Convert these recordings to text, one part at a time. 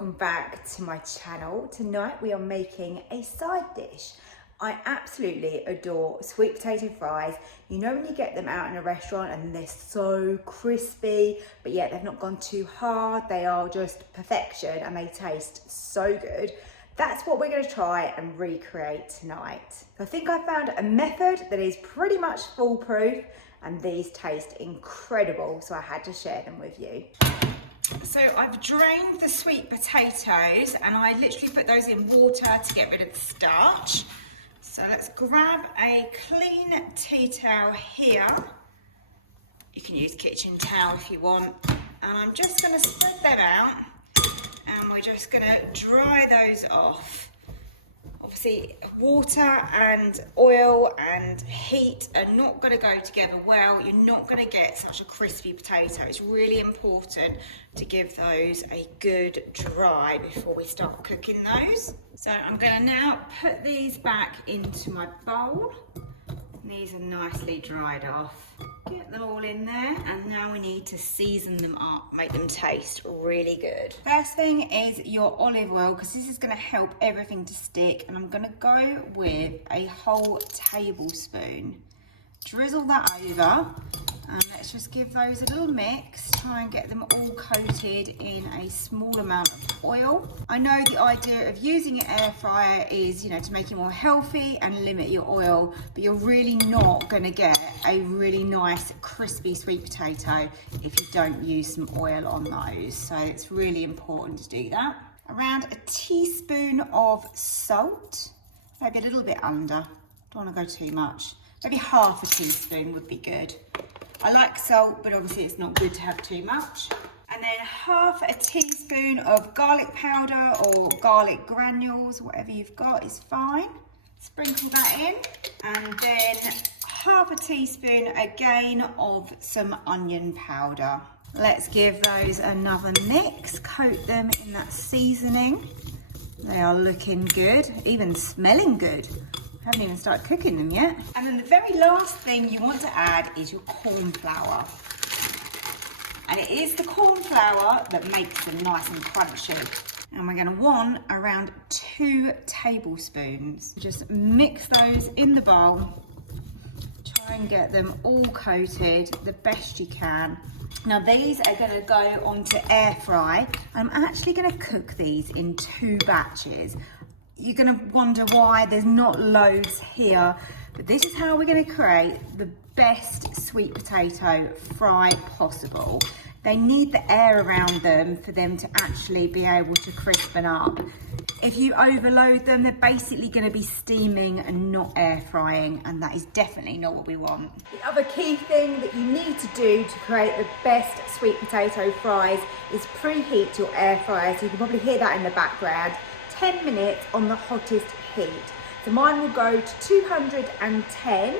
welcome back to my channel. Tonight we are making a side dish. I absolutely adore sweet potato fries. You know when you get them out in a restaurant and they're so crispy, but yet they've not gone too hard, they are just perfection and they taste so good. That's what we're going to try and recreate tonight. So I think I found a method that is pretty much foolproof and these taste incredible, so I had to share them with you. So I've drained the sweet potatoes and I literally put those in water to get rid of the starch. So let's grab a clean tea towel here. You can use kitchen towel if you want. And I'm just going to spread them out and we're just going to dry those off. Obviously, water and oil and heat are not going to go together well. You're not going to get such a crispy potato. It's really important to give those a good dry before we start cooking those. So I'm going to now put these back into my bowl. These are nicely dried off. Get them all in there, and now we need to season them up, make them taste really good. First thing is your olive oil, because this is going to help everything to stick, and I'm going to go with a whole tablespoon. Drizzle that over, and let's just give those a little mix. Try and get them all coated in a small amount of oil. I know the idea of using an air fryer is, to make it more healthy and limit your oil, but you're really not going to get a really nice crispy sweet potato if you don't use some oil on those. So it's really important to do that. Around a teaspoon of salt, maybe a little bit under. Don't want to go too much. Maybe half a teaspoon would be good. I like salt, but obviously it's not good to have too much. And then half a teaspoon of garlic powder or garlic granules, whatever you've got is fine. Sprinkle that in. And then half a teaspoon again of some onion powder. Let's give those another mix. Coat them in that seasoning. They are looking good, even smelling good. Haven't even started cooking them yet. And then the very last thing you want to add is your corn flour. And it is the corn flour that makes them nice and crunchy. And we're going to want around 2 tablespoons. Just mix those in the bowl. Try and get them all coated the best you can. Now these are going to go onto air fry. I'm actually going to cook these in 2 batches. You're going to wonder why there's not loads here, but this is how we're going to create the best sweet potato fry possible. They need the air around them for them to actually be able to crispen up. If you overload them, they're basically going to be steaming and not air frying, and that is definitely not what we want. The other key thing that you need to do to create the best sweet potato fries is preheat your air fryer. So you can probably hear that in the background. 10 minutes on the hottest heat. So mine will go to 210.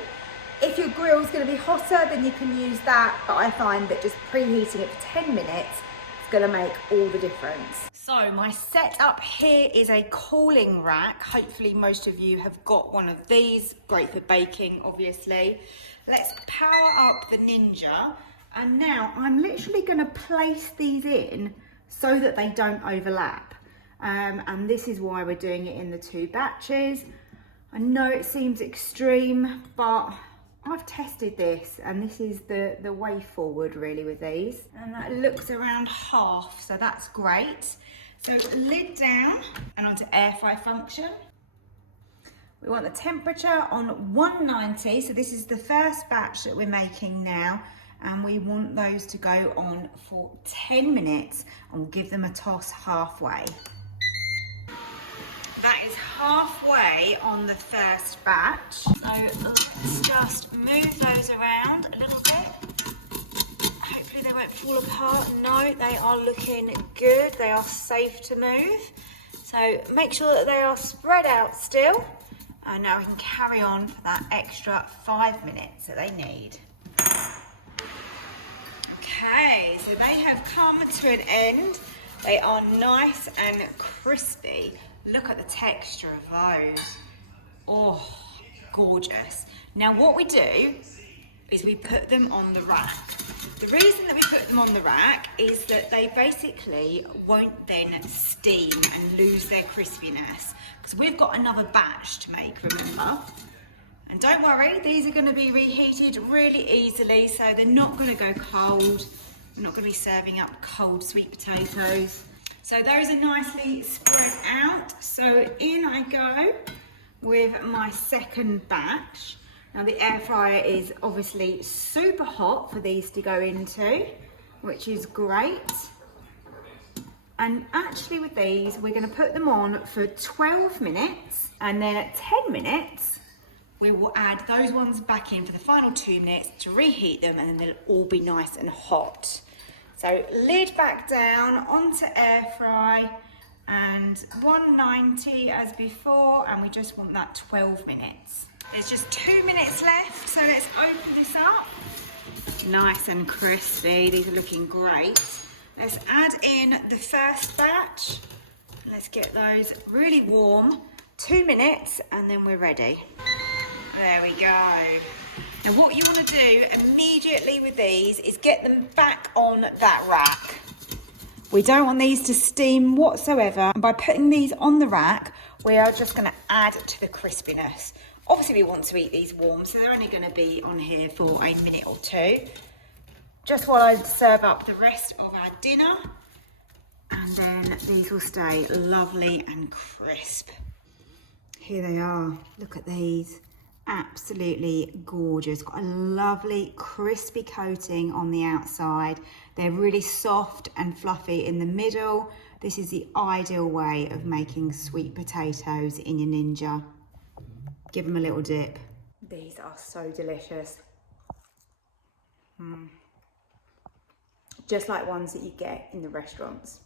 If your grill's going to be hotter, then you can use that, but I find that just preheating it for 10 minutes is going to make all the difference. So my setup here is a cooling rack. Hopefully most of you have got one of these. Great for baking, obviously. Let's power up the Ninja. And now I'm literally going to place these in so that they don't overlap. And this is why we're doing it in the 2 batches. I know it seems extreme, but I've tested this and this is the way forward really with these. And that looks around half, so that's great. So lid down and onto air fry function. We want the temperature on 190, so this is the first batch that we're making now. And we want those to go on for 10 minutes and we'll give them a toss halfway. That is halfway on the first batch. So let's just move those around a little bit. Hopefully they won't fall apart. No, they are looking good. They are safe to move. So make sure that they are spread out still. And now we can carry on for that extra 5 minutes that they need. Okay, so they have come to an end. They are nice and crispy. Look at the texture of those. Oh, gorgeous. Now what we do is we put them on the rack. The reason that we put them on the rack is that they basically won't then steam and lose their crispiness, because we've got another batch to make, remember? And don't worry, these are going to be reheated really easily, so they're not going to go cold. We're not going to be serving up cold sweet potatoes. So those are nicely spread out. So in I go with my second batch. Now the air fryer is obviously super hot for these to go into, which is great. And actually with these, we're going to put them on for 12 minutes, and then at 10 minutes, we will add those ones back in for the final 2 minutes to reheat them, and then they'll all be nice and hot. So lid back down onto air fry, and 190 as before, and we just want that 12 minutes. There's just 2 minutes left, so let's open this up. Nice and crispy, these are looking great. Let's add in the first batch. Let's get those really warm. 2 minutes, and then we're ready. There we go. Now what you want to do immediately with these is get them back on that rack. We don't want these to steam whatsoever. And by putting these on the rack, we are just going to add to the crispiness. Obviously we want to eat these warm, so they're only going to be on here for a minute or two. Just while I serve up the rest of our dinner. And then these will stay lovely and crisp. Here they are. Look at these. Absolutely gorgeous. Got a lovely crispy coating on the outside. They're really soft and fluffy in the middle. This is the ideal way of making sweet potatoes in your Ninja. Give them a little dip. These are so delicious. Just like ones that you get in the restaurants.